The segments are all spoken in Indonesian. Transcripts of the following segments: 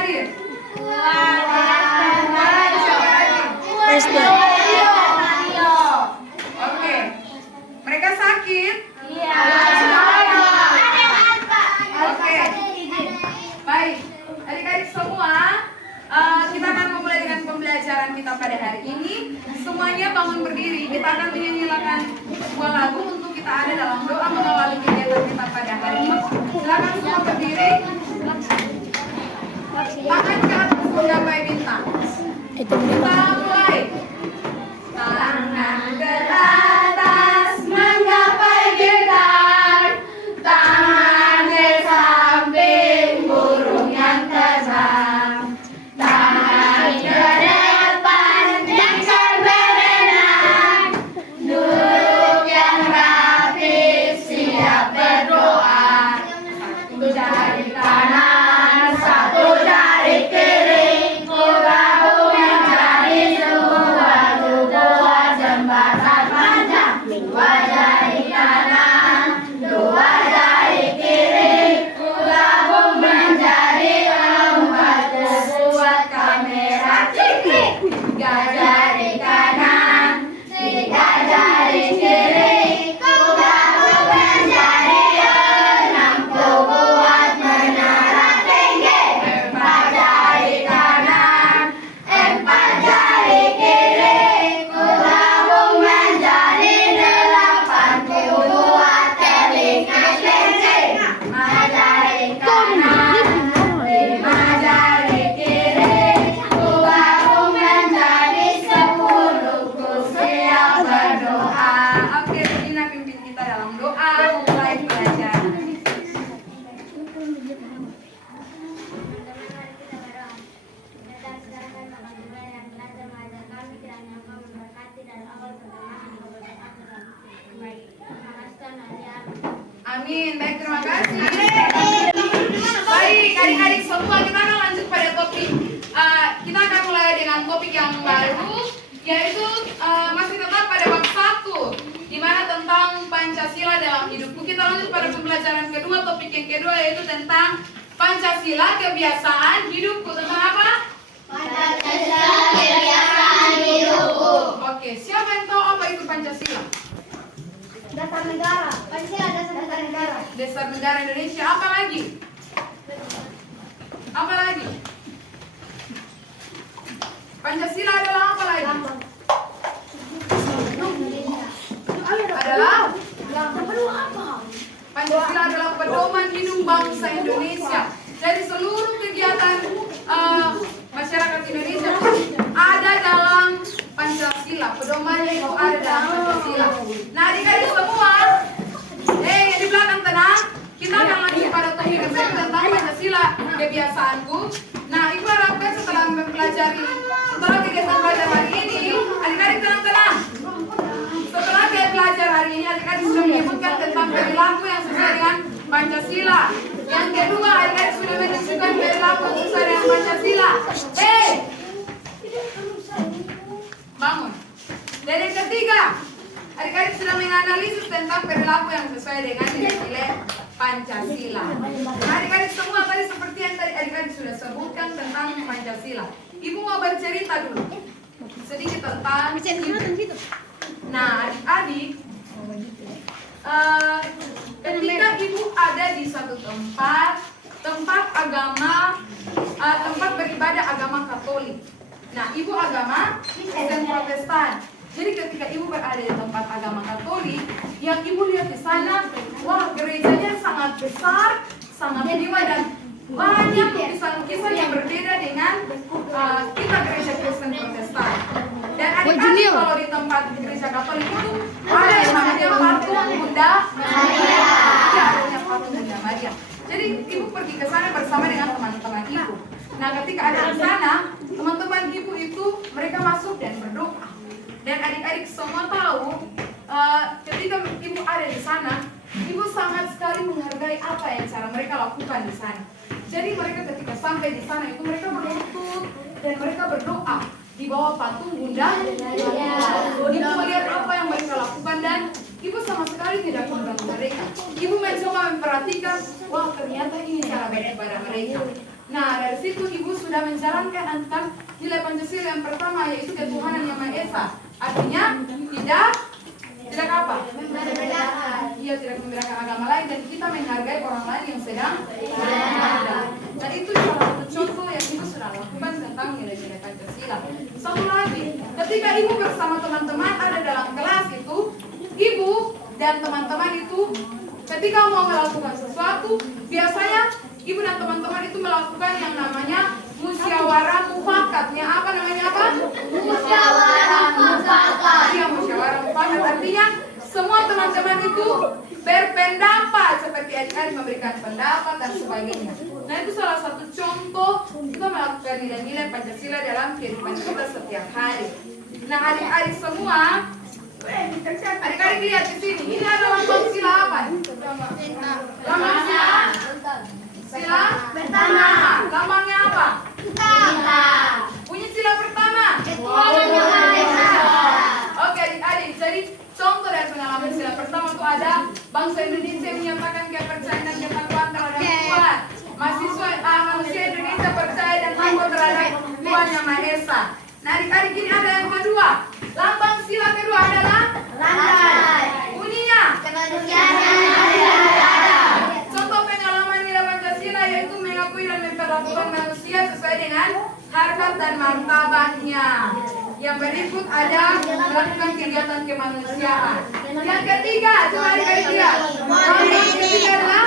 hadir? SD. Oke. Mereka sakit? Oke. Baik. Adik-adik semua, kita akan memulai dengan pembelajaran kita pada hari ini. Semuanya bangun berdiri. Kita akan menyanyikan sebuah lagu untuk kita ada dalam doa mengawali kegiatan kita pada hari ini. Silakan semua berdiri. Tangan ke atas menggapai bintang. Kita mulai. Tangan ke atas menggapai bintang. Tangan di samping burung yang terbang. Tangan ke depan jengkol berenang. Duduk yang rapi siap berdoa. Satu jari kanan, satu jari kiri. Ku gabung menjadi dua jembatan panjang. Dua jari kanan, dua jari kiri. Ku gabung menjadi empat. Buat kamera cekik. Tiga jari kanan, tiga jari kiri. Ku gabung menjadi enam. Ku buat menara tinggi. Empat jari kanan, empat jari kiri. Ku gabung menjadi delapan. Ku buat telinga kelinci. Lima jari kanan, lima jari kiri. Ku gabung menjadi 10. Ku siap berdoa. Oke, Dina pimpin kita dalam doa mulai pelajaran. Amin. Baik, terima kasih. Baik, adik-adik semua, kita akan lanjut pada topik. Kita akan mulai dengan topik yang baru, yaitu masih tetap pada bab 1, di mana tentang Pancasila dalam hidupku. Kita lanjut pada pembelajaran kedua, topik yang kedua yaitu tentang Pancasila kebiasaan hidupku. Tentang apa? Pancasila kebiasaan hidupku. Oke, siapa yang tahu apa itu Pancasila? Dasar negara. Pancasila dasar negara. Dasar negara Indonesia. Apa lagi? Apa lagi? Pancasila adalah apa lagi? Adalah Pancasila adalah pedoman hidup bangsa Indonesia. Jadi seluruh kegiatan masyarakat Indonesia ada dalam Pancasila. Pedomannya itu ada dalam Pancasila. Nah, adik-adik semua, yang di belakang tenang. Kita akan lanjut pada topik yang baru tentang Pancasila kebiasaanku. Nah, ibu harapkan setelah mempelajari kegiatan belajar hari ini, adik-adik tenang-tenang. Setelah kita belajar hari ini, adik-adik sudah menyebutkan tentang perilaku yang sesuai dengan Pancasila. Yang kedua, adik-adik sudah menunjukkan perilaku yang sesuai dengan Pancasila. Bangun. Dan yang ketiga, adik-adik sudah menganalisis tentang perilaku yang sesuai dengan nilai-nilai Pancasila. Nah, adik-adik semua tadi seperti yang tadi adik-adik sudah sebutkan tentang Pancasila. Ibu mau bercerita dulu sedikit tentang ibu. Nah, adik-adik, ketika ibu ada di satu tempat agama, tempat beribadah agama Katolik. Nah, ibu agama Kristen Protestan. Jadi ketika ibu berada di tempat agama Katolik, yang ibu lihat di sana, wah, gerejanya sangat besar, sangat mewah dan banyak lukisan-lukisan yang berbeda dengan kita gereja Kristen Protestan. Dan adik-adik kalau di tempat gereja Katolik itu ada yang namanya patung Bunda Maria. Ya, adanya patung Bunda Maria. Jadi ibu pergi ke sana bersama dengan teman-teman ibu. Nah, ketika ada di sana, teman-teman ibu itu mereka masuk dan berdoa. Dan adik-adik semua tahu, ketika ibu ada di sana, ibu sangat sekali menghargai apa yang cara mereka lakukan di sana. Jadi mereka ketika sampai di sana itu mereka berlutut dan mereka berdoa di bawah patung Bunda Maria. Ibu melihat apa yang mereka lakukan dan ibu sama sekali tidak mengganggu mereka. Ibu mencoba memperhatikan, wah ternyata ini cara beribadah mereka. Nah, dari situ Ibu sudah menjalankan tentang nilai Pancasila yang pertama, yaitu ketuhanan yang Maha Esa. Artinya tidak apa? Iya, tidak membedakan agama lain, dan kita menghargai orang lain yang sedang berada. Dan itu salah satu contoh yang Ibu sudah lakukan tentang nilai-nilai Pancasila. Satu lagi, ketika Ibu bersama teman-teman ada dalam kelas itu, Ibu dan teman-teman itu ketika mau melakukan sesuatu, biasanya Ibu dan teman-teman itu melakukan yang namanya musyawarah mufakat. Apa namanya apa? Musyawarah mufakat. Iya, musyawarah mufakat. Artinya semua teman-teman itu berpendapat, seperti adik-adik memberikan pendapat dan sebagainya. Nah, itu salah satu contoh kita melakukan nilai-nilai Pancasila dalam kehidupan kita setiap hari. Nah, adik-adik semua, adik-adik lihat di sini. Ini ada lambang sila apa? Lambang sila pertama. Lambangnya apa? Kita. Bunyi sila pertama. Ketuhanan yang Maha Esa. Oke, adik-adik. Jadi contoh dari pengalaman sila pertama itu ada bangsa Indonesia menyatakan kepercayaan dan ketakwaan terhadap Tuhan. Manusia Indonesia percaya dan takut terhadap Tuhan yang Maha Esa. Nah, adik-adik, ini ada yang kedua. Lambang sila kedua adalah Lantai. bunyinya. Kemanusiaan yang ada. Contoh pengalaman nilai Pancasila yaitu mengakui dan memperlakukan manusia sesuai dengan harkat dan martabatnya. Yang berikut ada melakukan kegiatan kemanusiaan. Yang ketiga, coba adik-adik lihat. Lambang ketiga adalah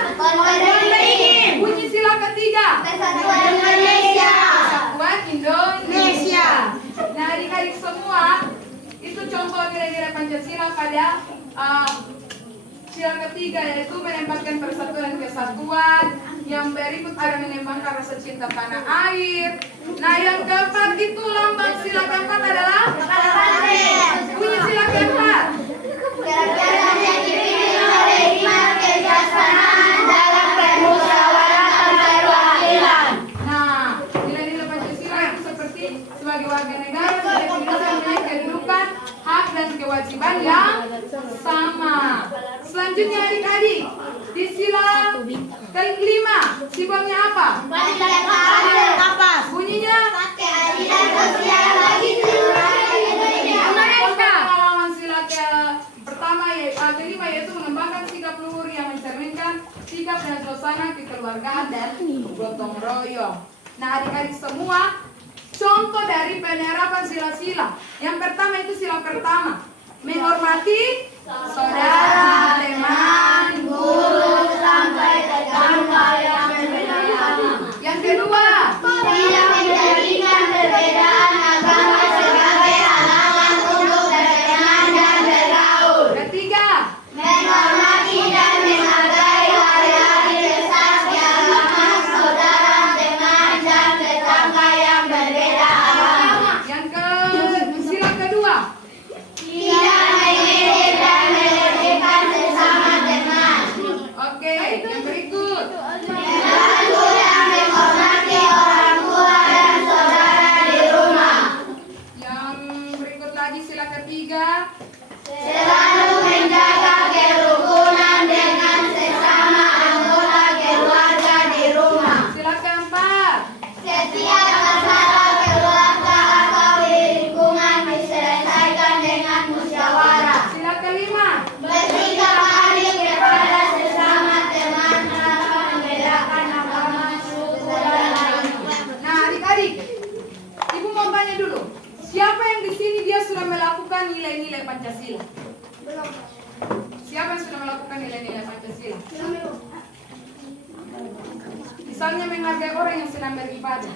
bunyi sila ketiga. Persatuan Indonesia. Persatuan Indonesia. Nah, adik-adik semua, itu contoh nilai-nilai Pancasila pada sila ketiga, yaitu menempatkan persatuan dan kesatuan. Yang berikut ada menembangkan rasa cinta tanah air. Nah, yang keempat itu lambang sila keempat adalah bunyi sila keempat. Kerajaan yang dipimpin oleh hikmat kebijaksanaan dalam permusyawaratan perwakilan. Nah, nilai-nilai Pancasila itu seperti sebagai warga negara sebagai Indonesia memiliki kedudukan, hak dan kewajiban yang sama. Selanjutnya adik-adik, di sila kelima, sibangnya apa? Bunyinya Keadilan sosial bagi seluruh rakyat Indonesia. pengalaman sila pertama kelima yaitu mengembangkan sikap luhur yang mencerminkan sikap dan suasana kekeluargaan dan gotong royong. Nah, adik-adik semua, contoh dari penerapan sila-sila. Yang pertama itu sila pertama, menghormati saudara, teman, Guru sampai tetangga yang berbeda. yang kedua, Tidak menjadikan perbedaan agama sebagai halangan untuk berteman dan bergaul. ketiga, Menghormati dan menghargai hari-hari besar di agama saudara, teman, dan tetangga yang berbeda agama. yang sila kedua, Tidak mengejek dan melecehkan sesama teman. oke, yang berikut, Membantu dan menghormati orang tua dan saudara di rumah. yang berikut lagi sila ketiga, Selalu menjaga kerukunan dengan sesama anggota keluarga di rumah. sila keempat, Setiap masalah keluarga atau di lingkungan diselesaikan dengan musyawarah. sila kelima, Bersikap adil kepada sesama teman tanpa membedakan agama, suku, dan lainnya. Nah, adik-adik, Ibu mau tanya dulu, siapa yang di sini dia sudah melakukan nilai-nilai Pancasila? Siapa yang sudah melakukan nilai-nilai Pancasila? Misalnya menghargai orang yang sedang beribadah.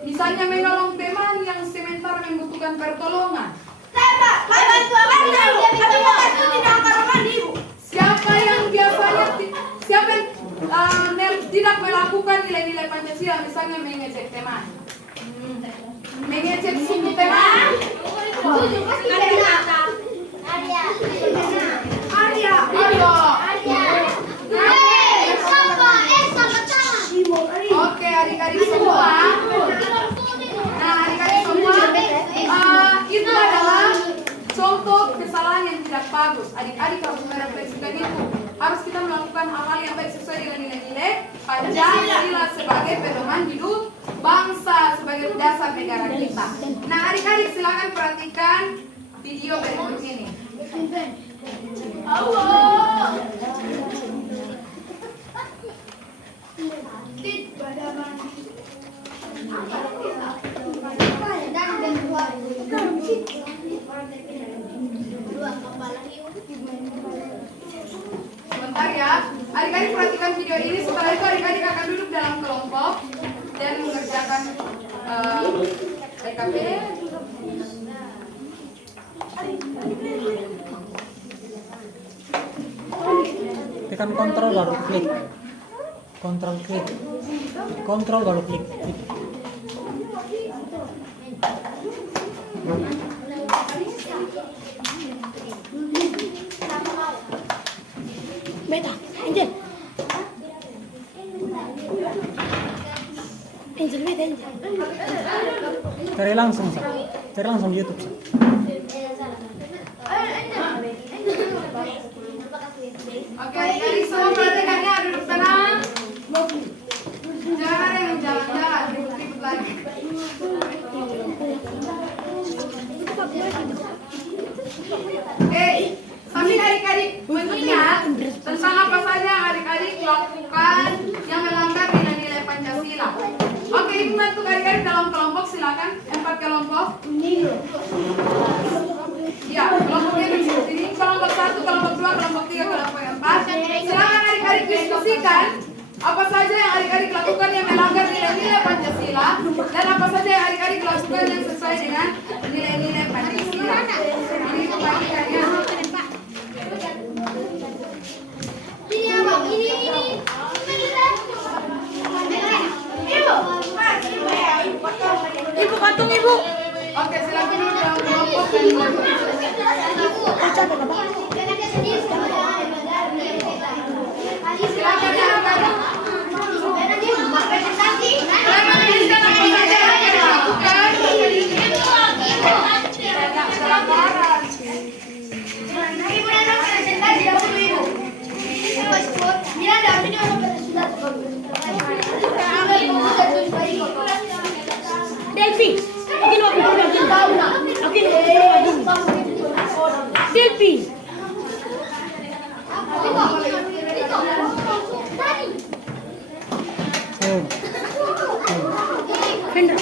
Misalnya menolong teman yang sementara membutuhkan pertolongan. Siapa yang biasanya tidak melakukan nilai-nilai Pancasila, misalnya mengejek teman, mengejek suku teman. Arya, Oke, adik-adik semua. Nah, adik-adik semua, itu adalah contoh kesalahan yang tidak bagus. Adik-adik harus merefleksikan itu. Harus kita melakukan hal-hal yang baik sesuai dengan nilai-nilai Pancasila sebagai pedoman hidup bangsa sebagai dasar negara kita. Nah, adik-adik silakan perhatikan video berikut ini. Sebentar ya, adik-adik perhatikan video ini. Setelah itu adik-adik akan duduk dalam kelompok dan mengerjakan TKP. Tekan kontrol baru klik. Kontrol klik. Kontrol baru klik. Beta, Angel. Angel, beta, Angel. Cari langsung, Sa. Cari langsung di YouTube, Sa. Oke, adik-adik semua perhatikan ya, duduk tenang. Jangan ada yang jalan-jalan, ribut-ribut lagi. Sambil adik-adik mengingat tentang apa saja yang adik-adik lakukan yang melanggar nilai-nilai Pancasila. Oke, ibu bantu adik-adik dalam kelompok, silakan 4 kelompok. Ya, kelompoknya di sini. Kelompok 1, kelompok 2, kelompok 3, kelompok 4. Silakan adik-adik diskusikan apa saja yang adik-adik lakukan yang melanggar nilai-nilai Pancasila dan apa saja yang adik-adik lakukan yang sesuai dengan nilai-nilai Pancasila. Ini perhatikan ya. Ibu patung ibu. Oke, silakan duduk dalam kelompok dan silakan ya, adik-adik. Delphi, begini waktu Delphi. Hendra.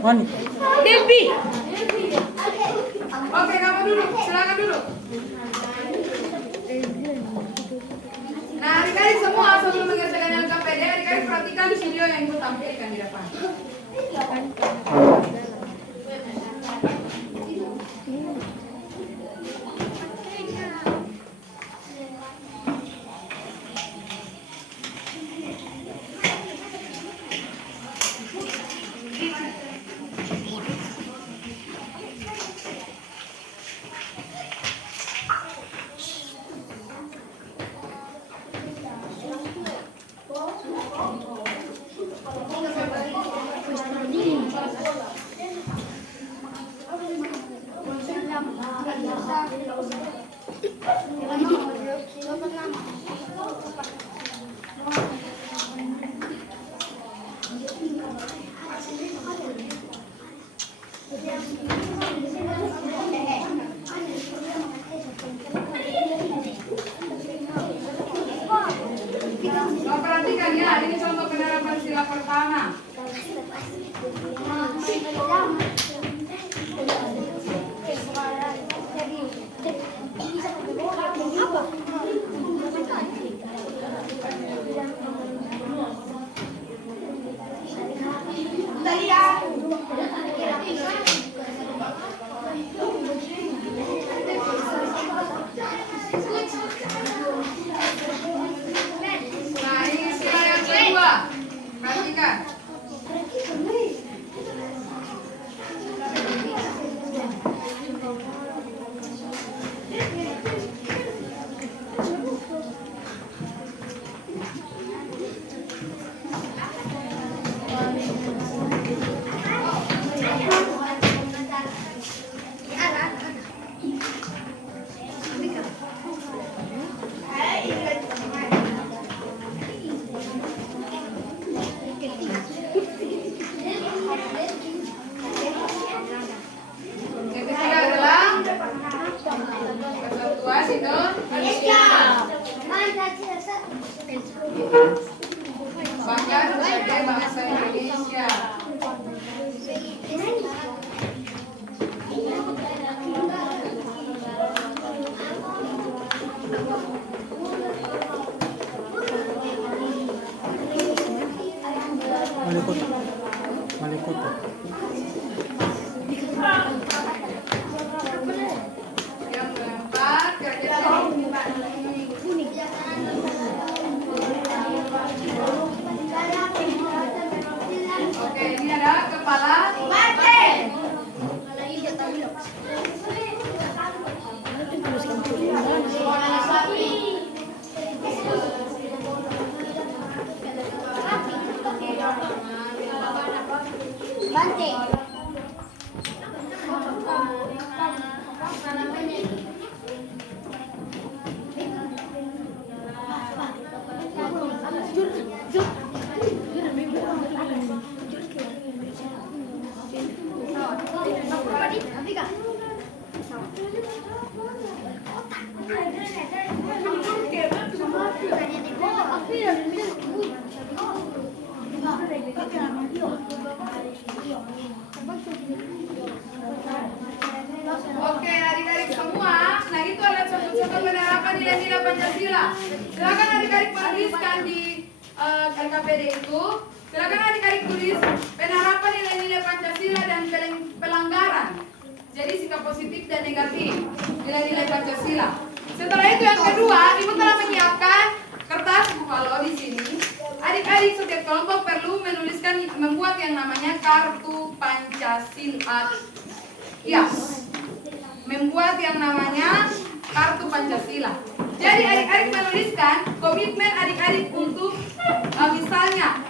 Wani. Delphi. Oke, kamu duduk. Silakan duduk. Nah, adik-adik semua sebelum mengerjakan LKPD, adik-adik perhatikan video yang ibu tampilkan di depan. Perhatikan ya, ini contoh penerapan sila pertama. untuk penerapan nilai-nilai Pancasila. Silakan adik-adik menuliskan di LKPD itu. Silakan adik-adik tulis penerapan nilai-nilai Pancasila dan pelanggaran. Jadi sikap positif dan negatif nilai-nilai Pancasila. Setelah itu yang kedua, ibu telah menyiapkan kertas buffalo di sini. Adik-adik setiap kelompok perlu membuat yang namanya kartu Pancasila. Ya, membuat yang namanya kartu Pancasila. Jadi adik-adik menuliskan komitmen adik-adik untuk misalnya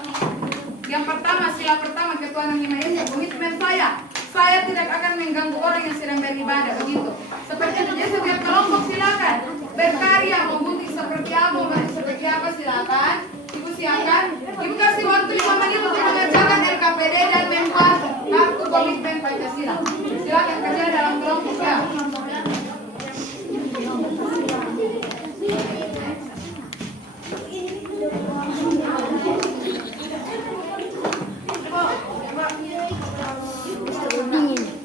yang pertama, sila pertama Ketua 65 ini komitmen saya tidak akan mengganggu orang yang sedang beribadah, begitu. Seperti itu, jadi setiap kelompok silakan berkarya, membuat seperti apa silakan. Ibu silakan, ibu kasih waktu 5 menit untuk mengerjakan LKPD dan membuat kartu komitmen Pancasila. Silakan kerja dalam kelompok ya.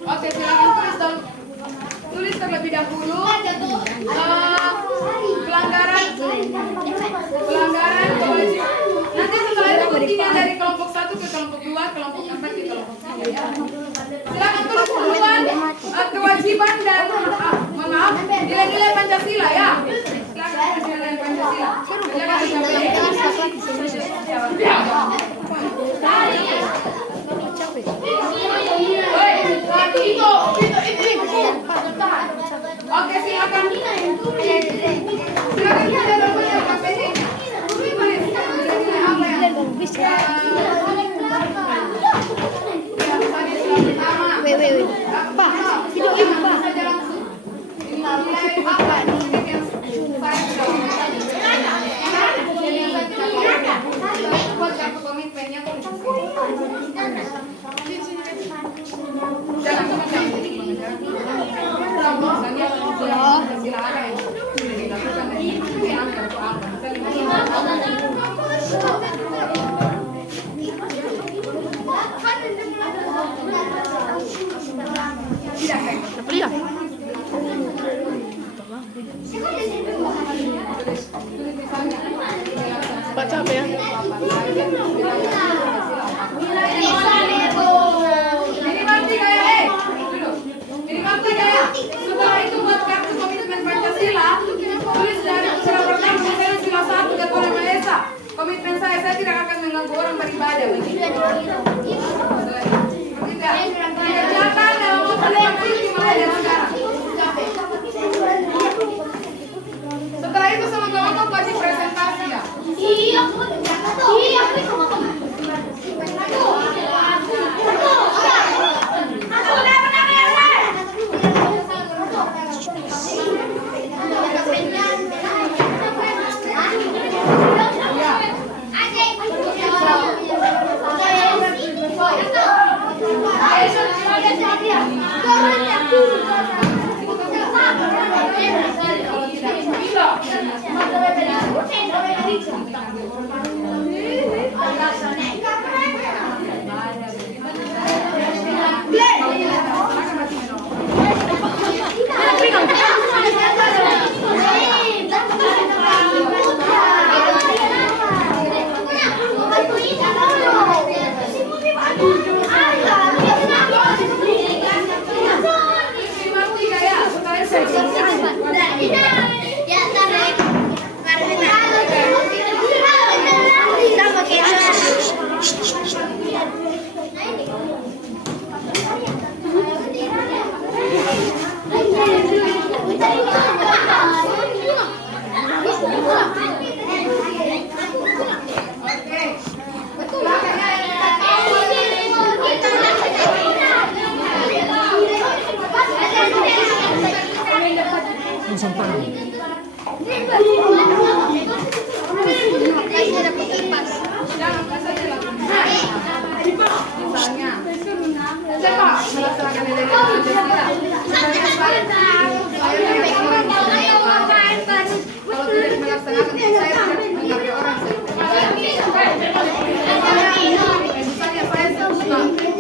Oke, silakan tulis terlebih dahulu pelanggaran kewajiban. Nanti setelah itu buktinya dari kelompok 1 ke kelompok 2, kelompok 4 ke kelompok 3 ya. Silakan tulis duluan kewajiban dan nilai-nilai Pancasila ya. Silakan nilai Pancasila. Oke, silakan. Silakan kita dalam LKPD. Pak, itu ibu Pak. Buat kartu komitmennya jangan Pak capek ya? Setelah itu buat kartu komitmen Pancasila, tulis dari sila pertama misalnya sila 1 Ketua Maha Esa. Komitmen saya tidak akan mengganggu orang beribadah. Dikerjakan dalam waktu 5 menit dimulai dari sekarang. Setelah itu sama kelompok wajib presentasi ya.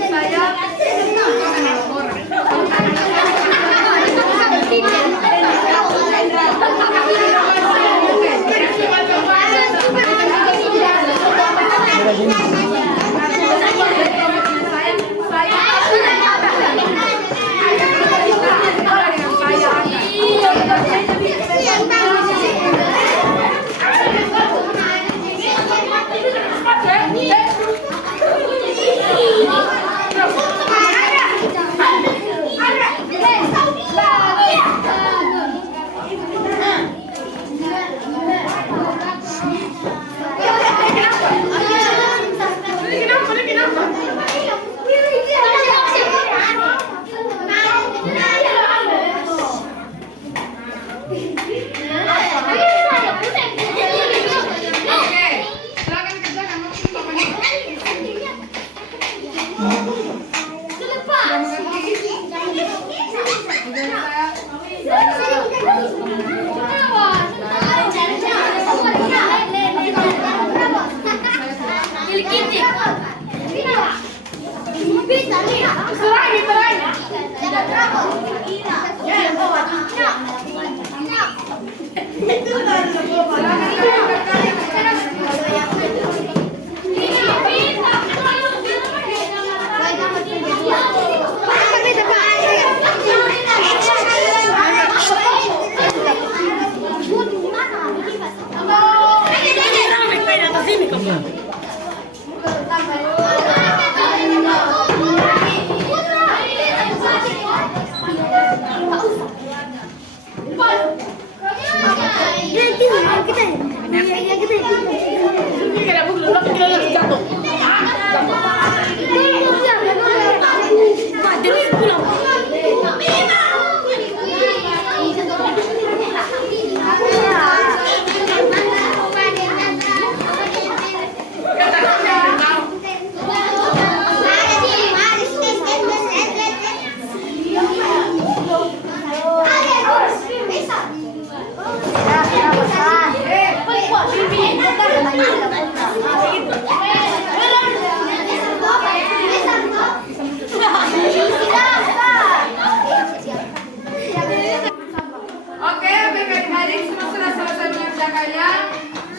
Saya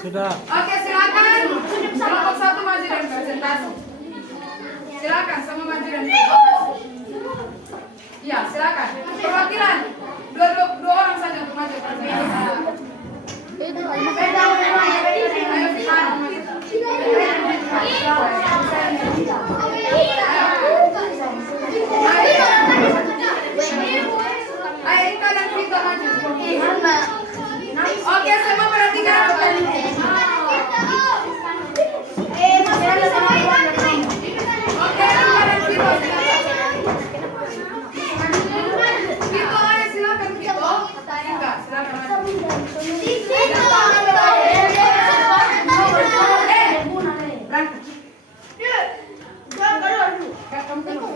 Sudah. Oke, silakan. Kelompok 1 maju dan presentasi. Silakan sama maju dan presentasi. Iya, silakan. Perwakilan. Dua orang saja untuk maju presentasi. Ayo, Ayo, Ika dan Vito maju. Oke, semua perhatikan. Oke, Ika dan Vito. Vito, ayo silakan Vito. Ika, silakan maju. Berangkat. Kamu keluar.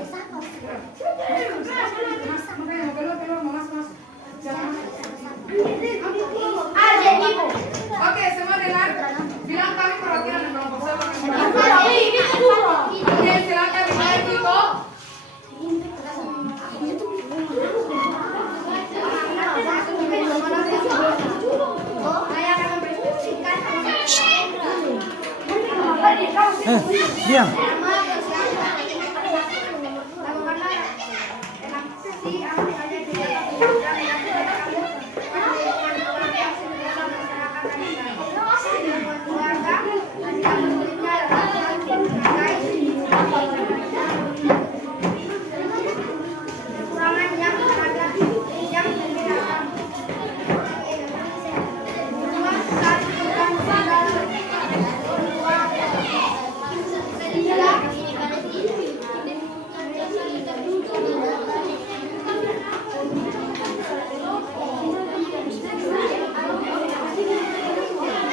Makanya mau keluar, mau masuk. Jangan masuk. Oke, semua dengar. Bilang kami perwakilan dan kelompok 1. Oke, silakan dimulai Vito. Diam.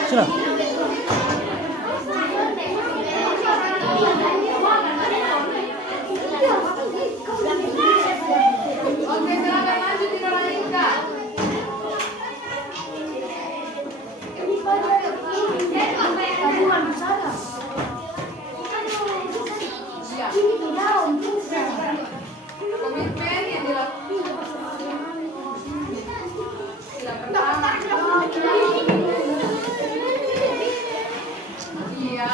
Sudah. Oke, silakan maju Tino dan Ika. Iya. Komitmen yang dilakukan. Pertama. Iya.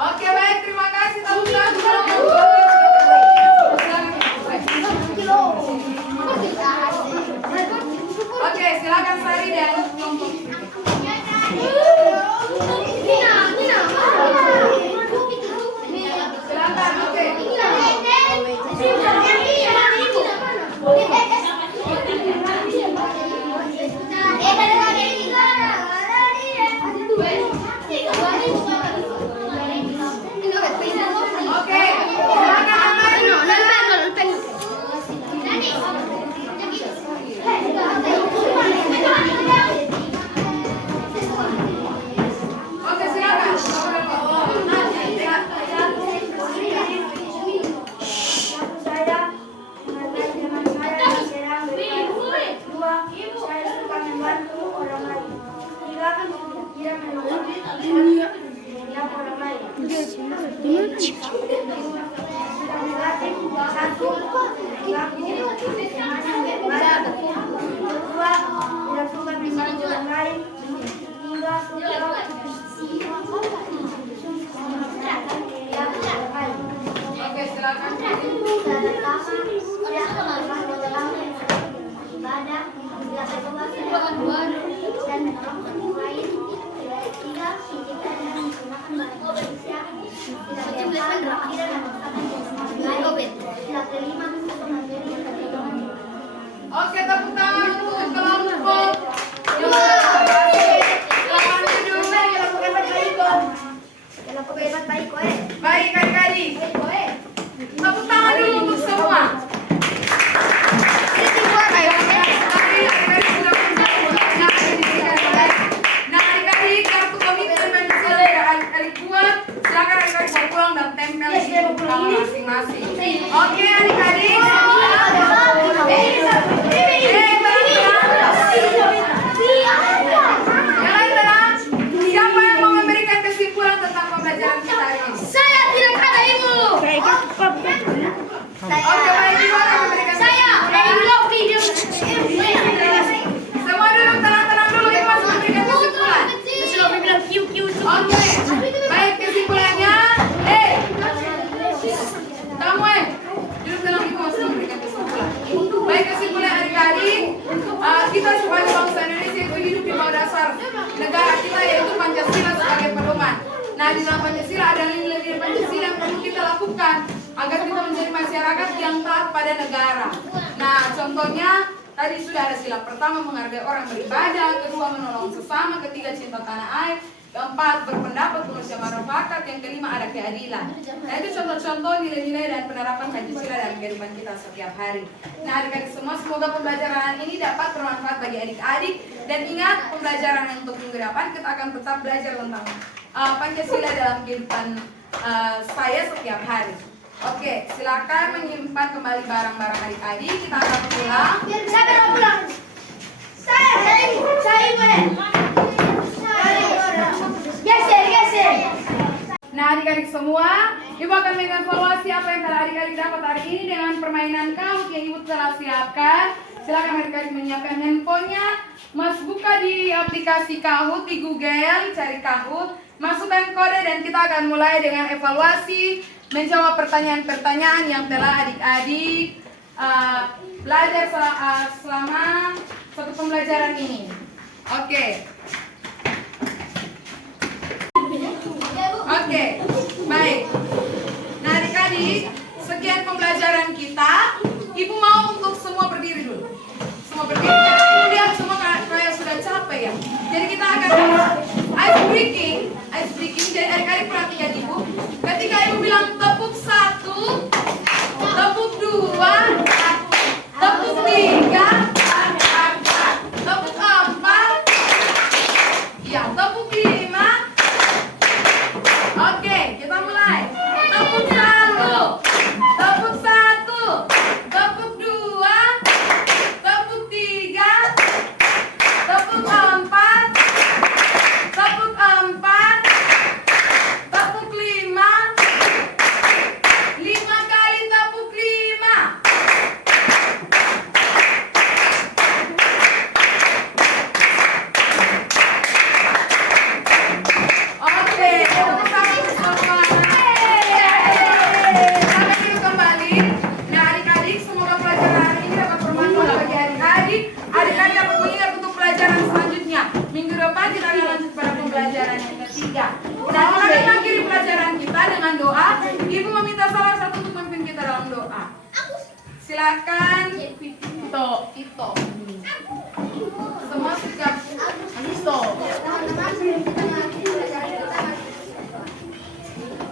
Oke, baik, terima kasih Oke, silakan Sari dan kelompok. Silakan, oke. Oke, silakan Oke, silakan. Oke, silakan. Dan Nah, di dalam Pancasila ada nilai-nilai Pancasila yang perlu kita lakukan agar kita menjadi masyarakat yang taat pada negara. Nah, contohnya tadi sudah ada sila pertama menghargai orang beribadah, kedua menolong sesama, ketiga cinta tanah air, keempat berpendapat musyawarah mufakat, yang kelima ada keadilan. Nah, itu contoh-contoh nilai-nilai dan penerapan Pancasila dalam kehidupan kita setiap hari. Nah, adik-adik semua, semoga pembelajaran ini dapat bermanfaat bagi adik-adik, dan ingat pembelajaran yang untuk minggu depan kita akan tetap belajar tentang Pancasila dalam kehidupan saya setiap hari. Oke, silakan menyimpan kembali barang-barang adik-adik. Kita akan pulang. Siapa yang mau pulang? Saya. Geser. Nah, adik-adik semua, Ibu akan mengevaluasi apa yang telah adik-adik dapat hari ini dengan permainan Kahoot yang Ibu telah siapkan. Silakan adik-adik menyiapkan handphonenya. Mas buka di aplikasi Kahoot di Google, cari Kahoot, masukkan kode, dan kita akan mulai dengan evaluasi menjawab pertanyaan-pertanyaan yang telah adik-adik belajar selama satu pembelajaran ini. Oke. Oke, baik. Nah, adik-adik, sekian pembelajaran kita. Ibu mau untuk semua berdiri dulu. Semua berdiri. Lihat semua kayak sudah capek ya. Jadi kita akan ice breaking. Jadi adik-adik perhatikan Ibu. Ketika Ibu bilang tepuk 1, tepuk 2, tepuk 3, tepuk 4, ya tepuk 5. Oke, kita mulai. Tepuk 1, tepuk 1, tepuk 2, tepuk 3, tepuk 4, tepuk 4, tepuk 5, 5 kali tepuk 5. Oke, tepuk tangan bersama. Sampai kita kembali. Nah, adik-adik, semoga pelajaran hari ini dapat bermanfaat bagi adik-adik. Adik-adik dapat mengingat untuk pelajaran selanjutnya. Minggu depan kita akan lanjut pada pembelajaran yang ketiga. Nah, kita akan mengakhiri pelajaran kita dengan doa. Ibu meminta salah satu untuk memimpin kita dalam doa. Silakan, Vito. Semua sikap. Teman-teman, sebelum kita mengakhiri pelajaran kita,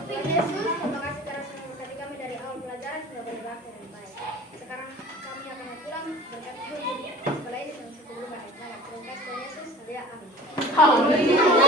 Tuhan Yesus, terima kasih karena memberkati kami dari awal pelajaran sudah berakhir dengan baik. Sekarang kami akan pulang berkat Tuhan. Sekolah ini dengan suku bunga. Terima kasih Tuhan Yesus. Amin. Haleluya.